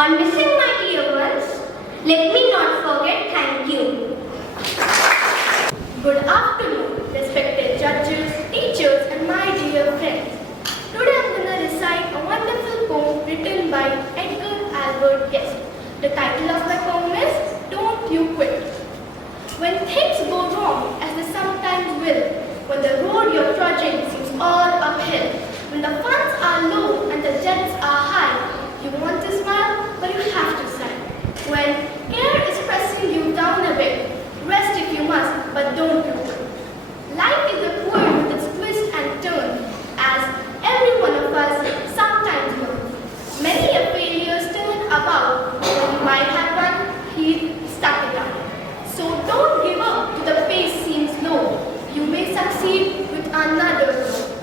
On missing my dear ones, let me not forget thank you. Good afternoon, respected judges, teachers, and my dear friends. Today I am going to recite a wonderful poem written by Edgar Albert Guest. The title of my poem is Don't You Quit. When things go wrong, as they sometimes will, when the road you're trudging seems all uphill, when the funds are low and the debts are high, you want to smile, but you have to sigh. When care is pressing you down a bit, rest if you must, but don't you quit. Life is a poem with its twists and turns, as every one of us sometimes knows. Many a failure still about, when you might have run, he stuck it out. So don't give up till the pace seems low. You may succeed with another blow.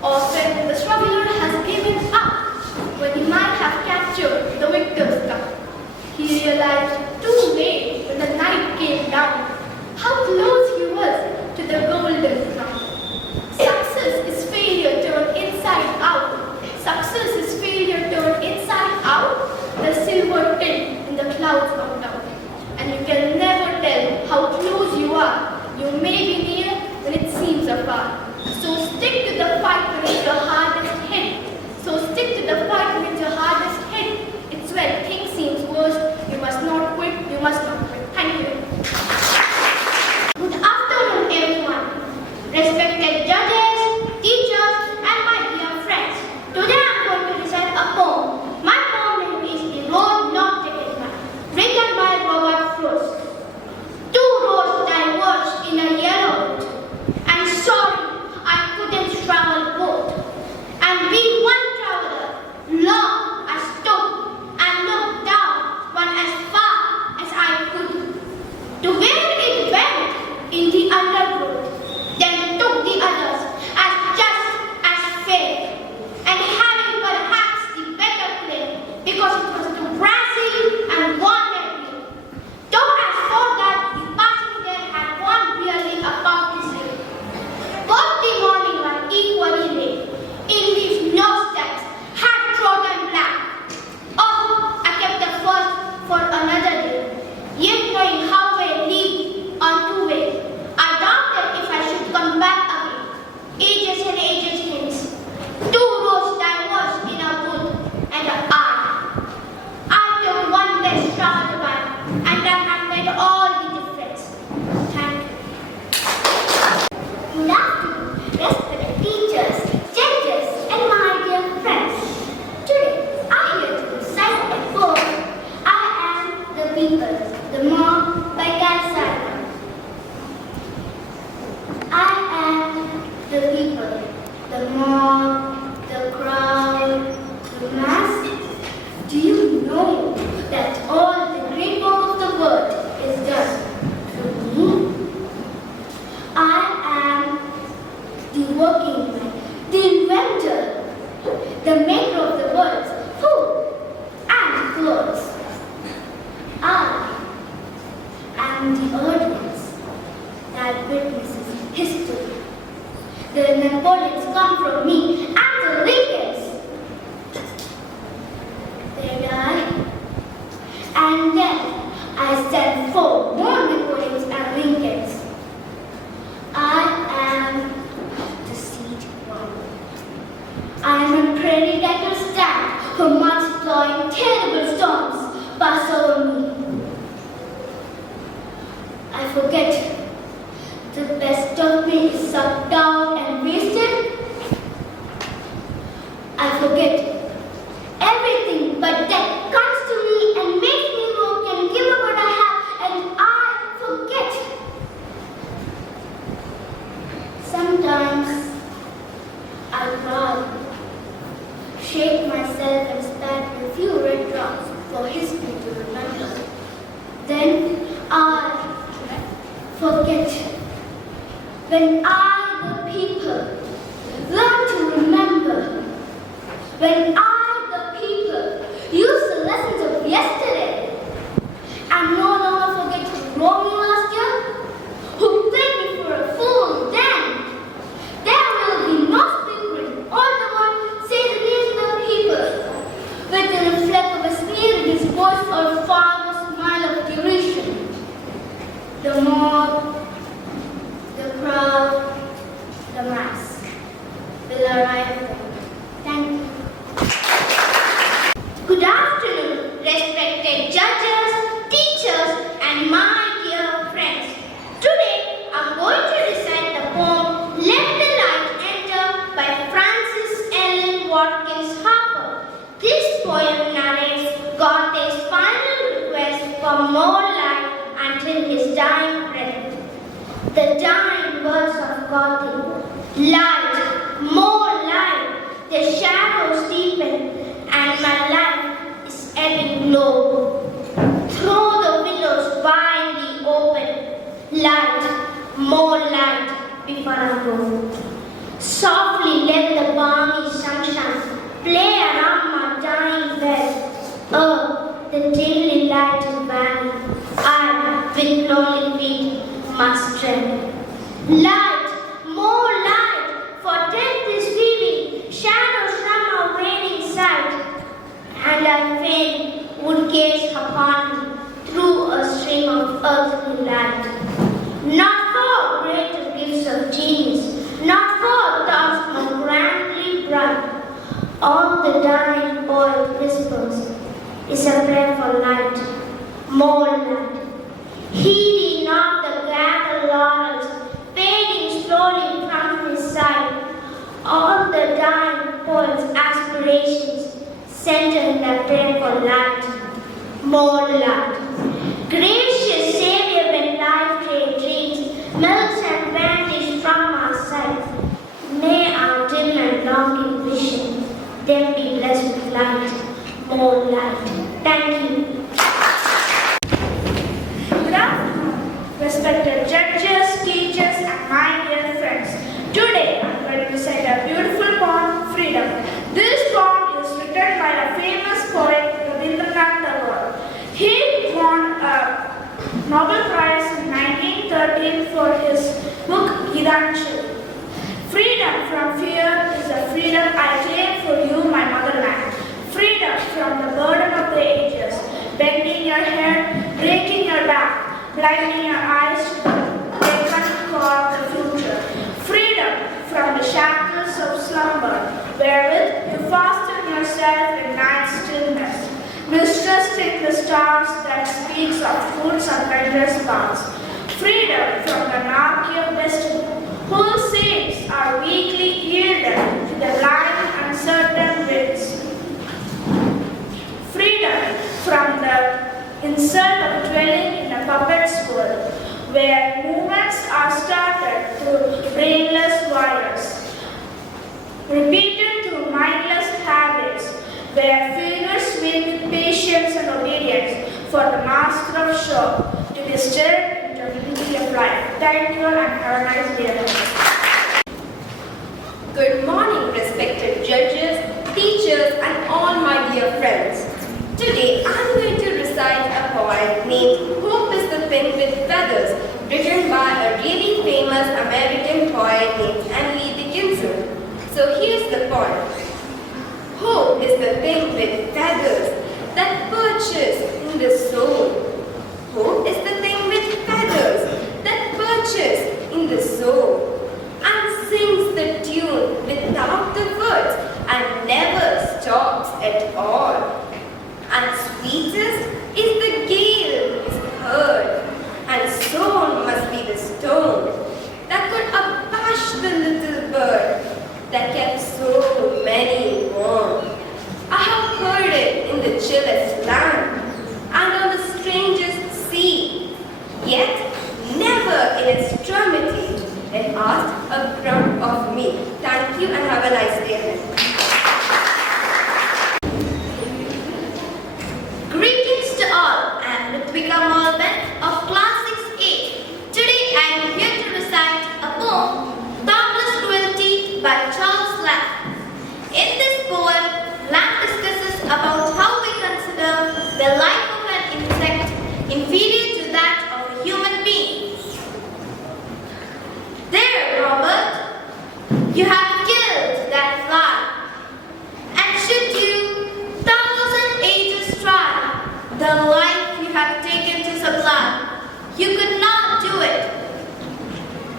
Often the struggler has given up when he might have captured the victor's cup. He realized too late when the night came down how close he was to the golden crown. Success is failure turned inside out. Success is failure turned inside out. The silver tint in the clouds come down. And you can never tell how close you are. You may be near when it seems afar. So stick to the fight when it's your hardest hit. So stick to the fight when it's your hardest hit. It's when things seem worse. You must not quit. You must not quit. Thank you. Good afternoon, everyone. Respected judges, teachers, and my dear friends. Today I am going to recite a poem. My poem name is The Road Not Taken By, written by Robert Frost. Two roads diverged in a yellow road, and sorry, I couldn't travel both. And we one traveler, long I stood and looked down one as far as I could, to where it went in the undergrowth, then took the others as just as fair, and having perhaps the better claim, because it was too grassy and wanted me. Though I saw that the passing there had one really about his way. Both the morning were equally late. In these no steps had trodden black. Oh, I kept the first for another day, yet knowing how they lead on two ways. I doubted if I should come back again. Ages and ages hence, two roads diverged in a wood, and I took one less traveled by, and that had made all the difference. Thank you. Good afternoon, respected teachers, judges, and my dear friends. Today, I am here to recite a poem, I Am the People, the Mob by Calcina. I am the people, the mob, the crowd, the mass. Do you know that all the great work of the world is done through me? I am the working man, the inventor, the maker of the world's food and clothes. I am the audience that witnesses history. The Napoleons come from me, and the Lincolns. They die, and then I send 4 more Napoleons and Lincolns. I am the seed one. I am a prairie that will stand for multiplying terrible storms pass over me. I forget. The best of me is sucked out and wasted. I forget everything, but death comes to me and makes me broke and give up what I have, and I forget. Sometimes I cry, shake myself and spat a few red drops for history to remember. Then I forget. When I, the people, learn to remember. When I, the people, use the lessons of yesterday and no longer forget who wronged me last year, who played me for a fool then, there will be no secret. All the one say the names of the people, with the fleck of a sneer in his This poem narrates Gauth's final request for more light until his dying breath. The dying words of Gauth: light, more light, the shadows deepen, and my life is ebbing low. Throw the windows widely open, light, more light, before I go. Softly let the balmy sunshine play around my dying bed. Oh, the dimly lighted valley, I, with lonely feet, must tread. Light, more light, for death is weaving shadows from our waning sight, and I fain would gaze upon you through a stream of earthly light. Not for greater gifts of genius, not for thoughts more grandly bright. All the dying poet whispers is a prayer for light, more light. Heeding not the gathered laurels fading slowly from his sight. All the dying poet's aspirations center in the prayer for light, more light. Gracious Savior, when life dreams melts and vanishes from our sight, may our dim and longing vision then be blessed with light, more light. Thank you. Good afternoon, respected judges, teachers, and my dear friends. Today I am going to recite a beautiful poem, Freedom. This poem is written by a famous poet, Rabindranath Tagore. He won a Nobel Prize in 1913 for his book Gitanjali. Freedom from fear is the freedom I claim for you, my motherland. Freedom from the burden of the ages, bending your head, breaking your back, blinding your eyes to the vacant core of the future. Freedom from the shackles of slumber, wherewith you fasten yourself in night's stillness, mistrusting the stars that speaks of fruits and pleasures past. Freedom from the anarchy of destiny, whose saints are weakly yielded to the blind uncertain winds. Freedom from the insult of dwelling in a puppet's world, where movements are started through brainless wires, repeated through mindless habits, where fingers swing with patience and obedience for the master of show to be stirred into the beauty of life. Thank you and have a nice day. Good morning, respected judges, teachers, and all my dear friends. Today, I am going to recite a poem named Hope is the Thing with Feathers, written by a really famous American poet named Emily Dickinson. So here's the poem. Hope is the thing with feathers that perches in the soul. Hope is the thing with feathers that perches in the soul and sings the tune without the words and never stops at all. And sweetest is the gale is heard, and sown must be the stone that could abash the little bird that kept so many warm. I have heard it in the chillest land and on the strangest sea, yet never in extremity it asked a crumb of me. Thank you and have a nice day ahead. Greetings to all. I am Ritvika Malban of Class 6A. Today I am here to recite a poem, Boundless Cruelty by Charles Lamb. In this poem, Lamb discusses about how we consider the life of an insect inferior to that of a human being. There, Robert, you have killed that fly. And should you, 1,000 ages try, the life you have taken to supply, you could not do it.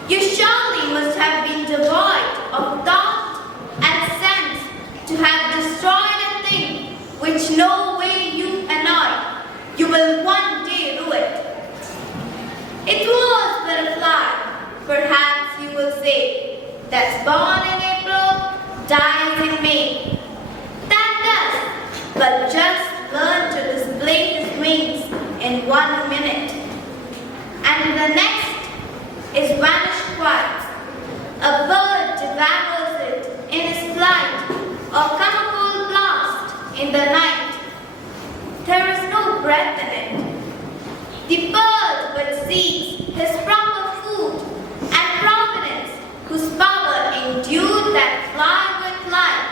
You surely must have been devoid of thought and sense to have destroyed a thing which no way you annoy, you will one day rue it. It was but a fly, perhaps you will say, that's born in April, dies in May. That dust, in 1 minute. And the next is vanished quite. A bird devours it in its flight, or come a cold blast in the night. There is no breath in it. The bird but seeks his proper food and providence, whose power endued that fly with life.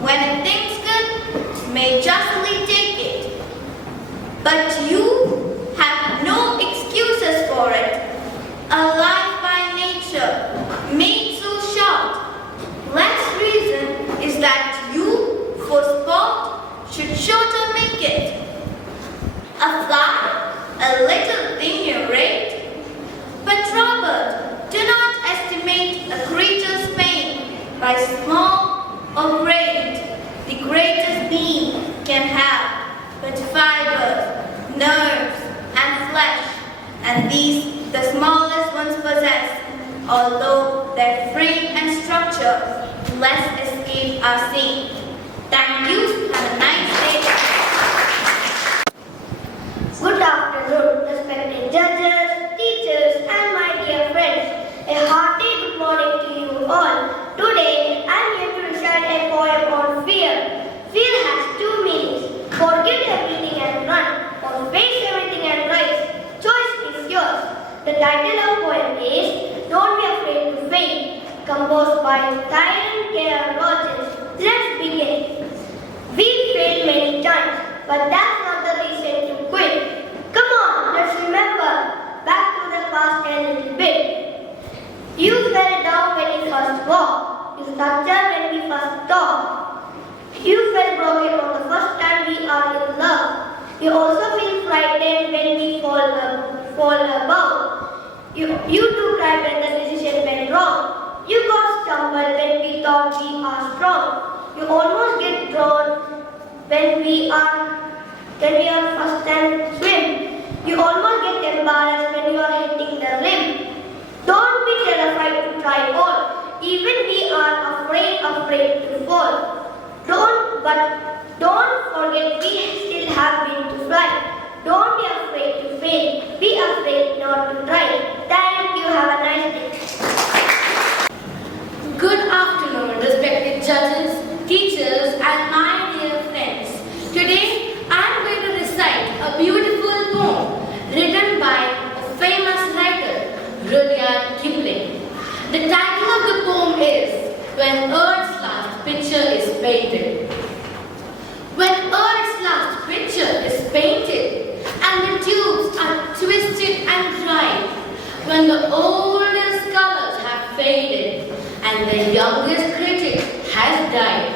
When it thinks good, may justly take it. But you have no excuses for it. A life by nature made so short. Less reason is that you, for sport, should shorter make it. A fly, a little thing you rate. But Robert, do not estimate a creature's pain by small or great. The greatest being can have but fibers, nerves, and flesh, and these the smallest ones possess, although their frame and structure less escape are seen. Thank you. Have a nice day. Good afternoon, respected judges, teachers, and my dear friends. A hearty good morning to you all. Today, I am here to recite a poem on fear. Fear has two meanings: forget everything and run, or face everything and rise. Choice is yours. The title of the poem is Don't Be Afraid to Fail, composed by Arent Rogers. Let's begin. We failed many times, but that's not the reason to quit. Come on, let's remember back to the past a little bit. You fell down when you first walked. You stuttered when we first talked. You felt broken on the first time we are in love. You also feel frightened when we fall about. You too cried when the decision went wrong. You got stumbled when we thought we are strong. You almost get drowned when we are first time swim. You almost get embarrassed when you are hitting the rim. Don't be terrified to try all. Even we are afraid to fall. Don't forget we still have been to fly. Don't be afraid to fail. Be afraid not to try. Thank you. Have a nice day. Good afternoon, respected judges, teachers, and my dear friends. Today, I am going to recite a beautiful poem written by a famous writer, Rudyard Kipling. The title of the poem is When Earth's Last Picture is Painted. When Earth's last picture is painted and the tubes are twisted and dried, when the oldest colors have faded and the youngest critic has died,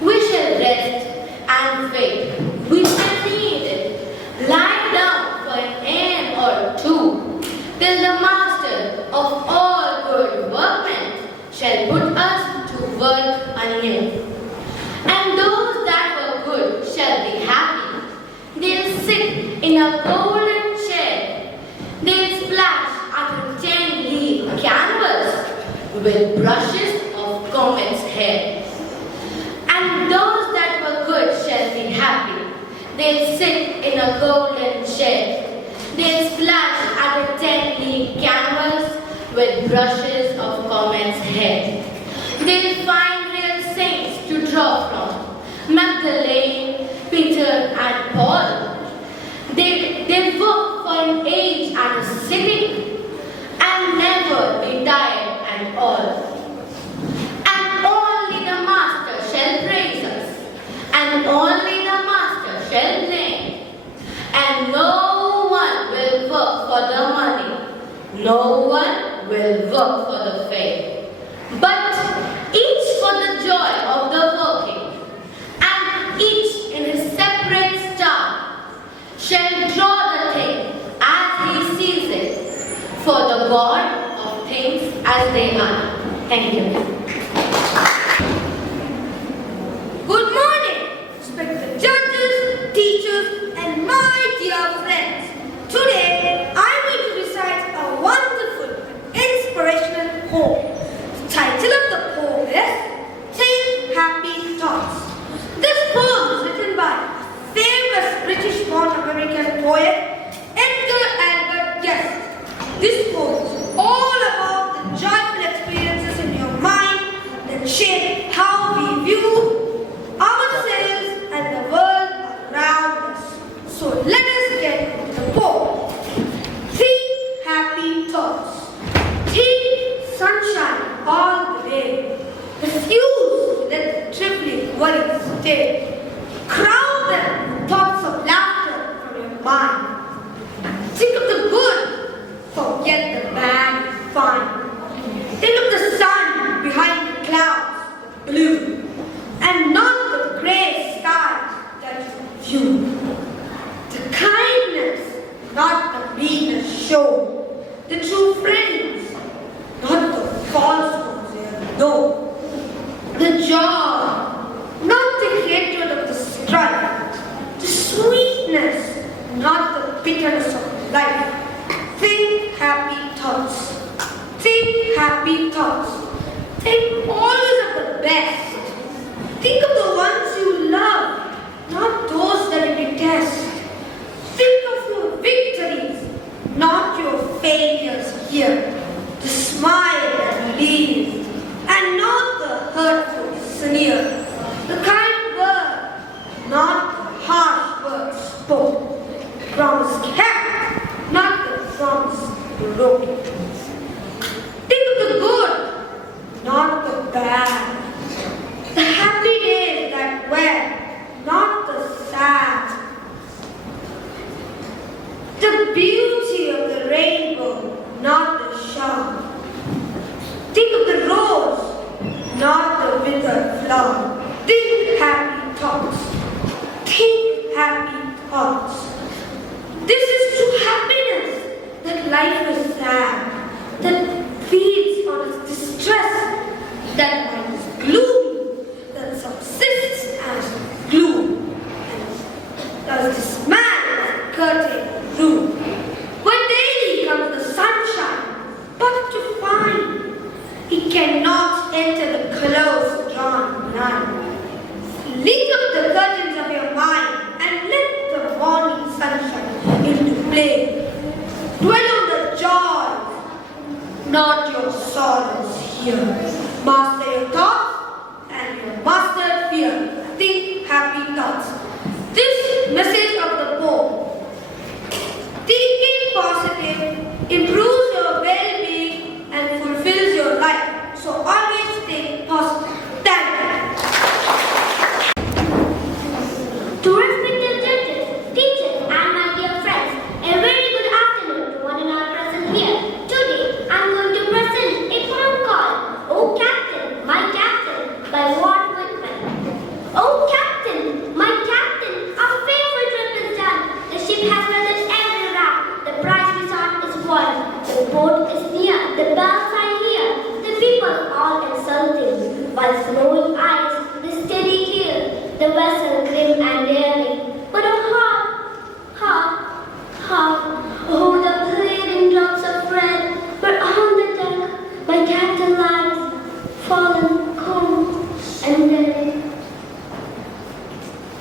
we shall rest and wait. We shall need it. Lie down for an aim or two, till the master of all good workmen shall put us to work anew. And those that were good shall be happy. They'll sit in a golden chair. They'll splash at a 10-leaf canvas with brushes of comet's hair. And those that were good shall be happy. They'll sit in a golden chair. They'll splash at a 10-leaf canvas with brushes of comet's hair. They'll find real saints to draw from, Magdalene, Peter, and Paul. They'll work for an age at a sitting and never be tired at all. And only the Master shall praise us, and only the Master shall blame. And no one will work for the money, no one will work for the fame, but each for the joy of the working, and each in his separate star shall draw the thing as he sees it, for the God of things as they are. Thank you. Good morning, respected judges, teachers, and my dear friends. Today, I'm going to recite a wonderful, inspirational poem. The title of the poem is Think Happy Thoughts. This poem is written by famous British-born American poet day. Crowd them with thoughts of laughter from your mind. Think of the good, forget the bad and fine. Think of the sun behind the clouds, blue, and not the grey skies that you view. The kindness, not the meanness shown. The true friends, not the false ones they know. The joy, not the hatred of the strife. The sweetness, not the bitterness of life. Think happy thoughts. Think happy thoughts. Think always of the best. Think of the ones you love, not those that you detest. Think of your victories, not your failures here. The smile that leaves, and not the hurtful sneer. The kind word, not the harsh words spoke. Promise kept, not the promise broken. Think of the good, not the bad. The happy days that were, not the sad. The beauty of the rainbow, not the shower. Think of the rose, not the withered flower. Think happy thoughts. Think happy thoughts. This is true happiness, that life is sad, that feeds on its distress, that mind is gloomy, that subsists as gloom, and does this man as curtain room. When daily comes the sunshine, but to find he cannot enter the close drawn blind. Lift up the curtains of your mind and let the morning sunshine into play. Dwell on the joys, not your sorrows here. Master your thoughts and your master fear. Think happy thoughts. This message of the poem. Thinking positive improves your well-being and fulfills your life. So always think positive. Thank you. To respected judges, teachers, and my dear friends, a very good afternoon to one and all present here. Today, I'm going to present a poem called "Oh Captain, My Captain" by Walt Whitman. Oh Captain, my Captain, our favorite trip is done. The ship has weathered every raft. The prize we sought is won. The boat is near. The bells I hear. The people all exulting, while flowing eyes, the steady keel, the vessel grim and daring. But oh hark, oh the bleeding drops of red, where on the deck my captain lies, fallen cold and dead.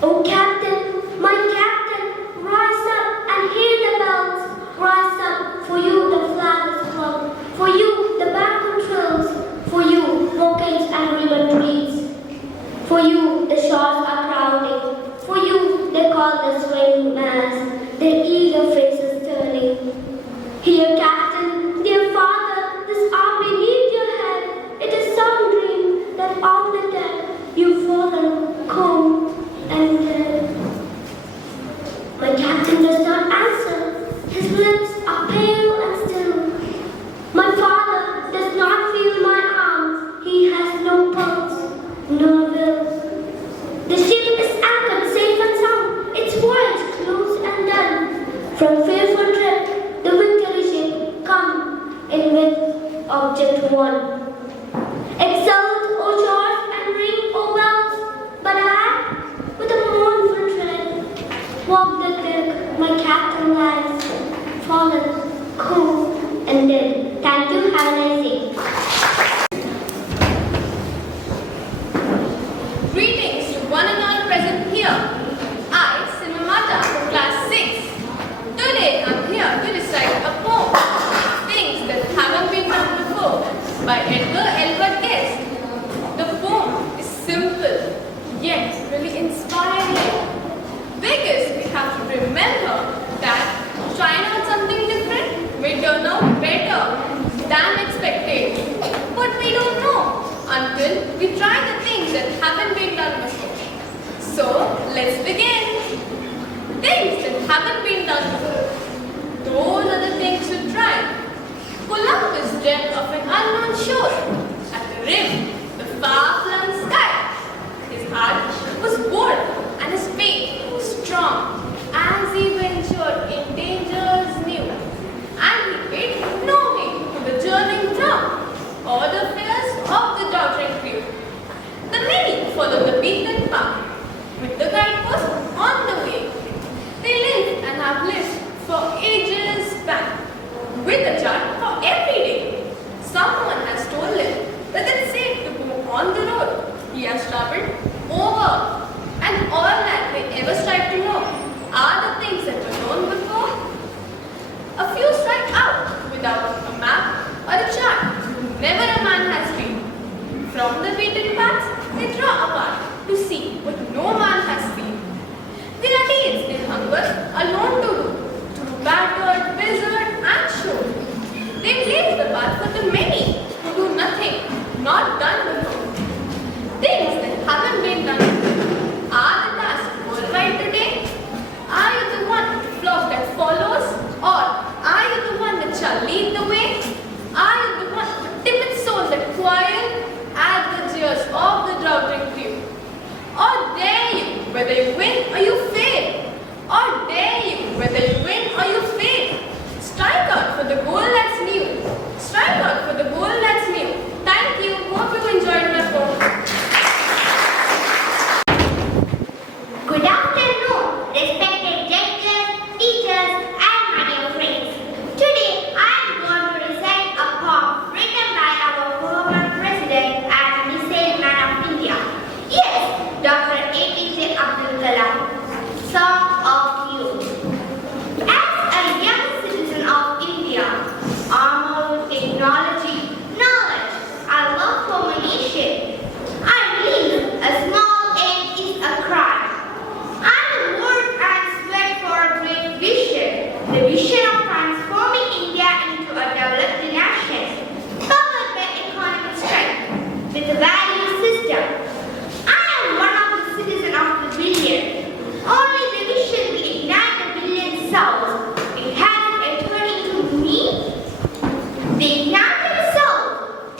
Oh Captain, my Captain, rise up and hear the bells. Rise up, for you the flag is flung, for you the banquet trills, for you bouquets and ribbon trees. For you the shores are crowding, for you they call the swaying mass, their eager faces turning. Here Captain, dear father, this arm beneath your head, it is some dream that on the deck you've fallen cold and dead. My Captain does not answer, his lips are pale and still. My father does not feel my arms, he has no pulse, nor will. The ship is anchored safe and sound, its voyage close and done. From fearful trip, the victory ship come in with object won. Exult, O shores, and ring, O bells, but I, with a mournful tread, walk the deck, my captain lies, fallen, cold, and dead. Thank you, have a nice day. Greetings to one and all present here. I, Simamata, from class 6. Today I'm here to recite a poem, Things That Haven't Been Done Before, by Albert Guest. The poem is simple, yet really inspiring. Because we have to remember that trying out something different may turn out better than expected. But we don't know until we try the things that haven't been done before. let's begin. Things that haven't been done before. Those are the things to try. Columbus dreamt of an unknown shore. At the rim, the far-flung sky. His heart was bold and his faith was strong as he ventured in dangers new. And he paid no heed to the journeying throng or the fears of the doubting few. The many followed the beaten path with the guidepost on the way. They lived and have lived for ages back with a chart for every day. Someone has told him that it's safe to go on the road he has traveled over, and all that they ever strive to know are the things that were known before. A few strike out without a map or a chart. Never a man has been. From the beaten paths, they draw apart to see what no man has seen. There are days they hunger alone to do, through battered, blizzard, and shore. They blaze the path for the many who do nothing, not done before. Things that haven't been done before are the tasks worldwide today. Are you the one flock that follows, or are you the one that shall lead the way? Are you the one with timid soul that quiet at the jeers of the doubting few? Or dare you, whether you win or you fail? Or dare you, whether you win or you fail? Strike out for the goal that's new. Strike out for the goal that's new. Thank you. Hope you enjoyed my poem. Good afternoon, respected judges, teachers, and my dear friends. Today, I am going to recite a poem written by our former President and Missile Man of India. Yes, Dr. APJ Abdul Kalam. Song of Youth. As a young citizen of India, armed with technology, knowledge, I love for my nation. I believe a small aim is a crime. I work and sweat for a great vision, the vision of transforming India into a developed nation, powered by economic strength, with a value system. I am one of the citizens of the billion. Only the vision will ignite the billion souls. It hasn't entered into me. The ignited soul,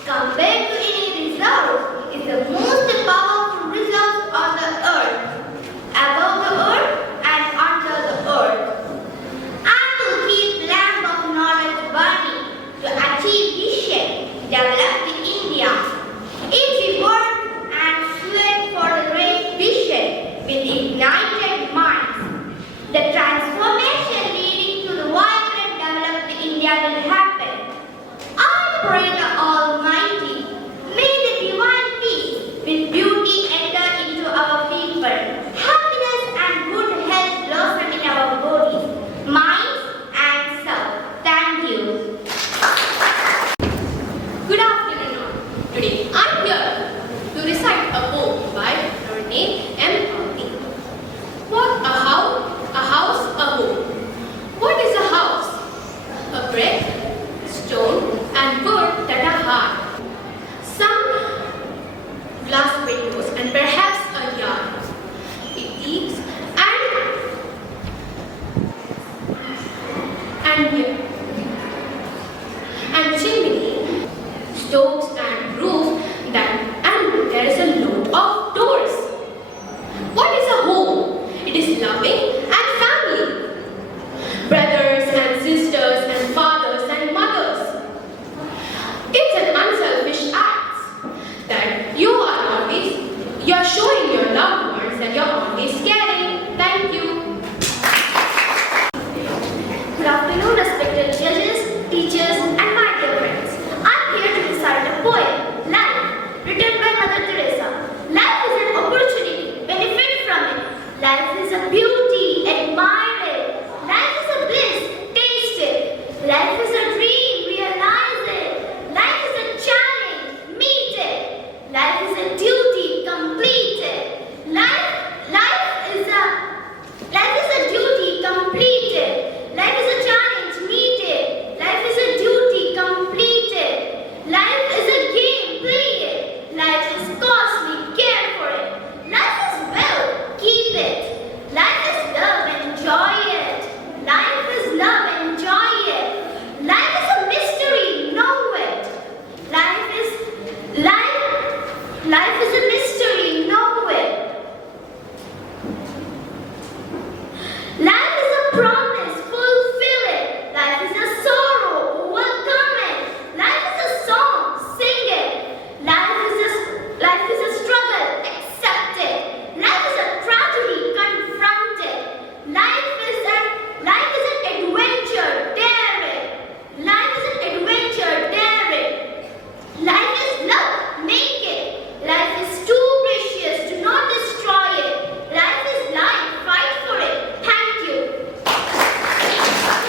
compared to any reserve, is the most powerful reserve on the earth. Above the earth and under the earth. I will keep lamp of knowledge burning to achieve vision, developed India. If we work and sweat for the great vision with ignited minds, the transformation leading to the vibrant developed India will happen. I pray the Almighty, may the divine peace with beauty enter into our people. Happiness and good health blossom in our bodies, minds, and soul. Thank you. Good afternoon all. Today I'm here to recite a poem by Arent M. What a house, a home. What is a house? A brick, stone, and wood that are hard. Some glass windows and perhaps a yard. It eats and chimney, stoves and roof, and there is a load of doors. What is a home? It is loving and family. Brothers and sisters and fathers and mothers. It's an unselfish act that you are showing your loved ones that you're always caring. Thank you. Good afternoon, respected judges, teachers, and my dear friends. I'm here to recite a poem, Life, written by Mother Teresa. Life is an opportunity, benefit from it. Life is a beauty, admire it. Life is a bliss, taste it. Life is a dream, realize it. Life is a challenge, meet it. Life is a duty, complete it. Life is a duty, complete it. Life is a challenge, meet it. Life is a duty, complete it. Life is a game, play it. Life is costly, care for it. Life is wealth, keep believe it. Life is love, enjoy it. Life is love, enjoy it. Life is a mystery, know it. Life is a mystery, know it.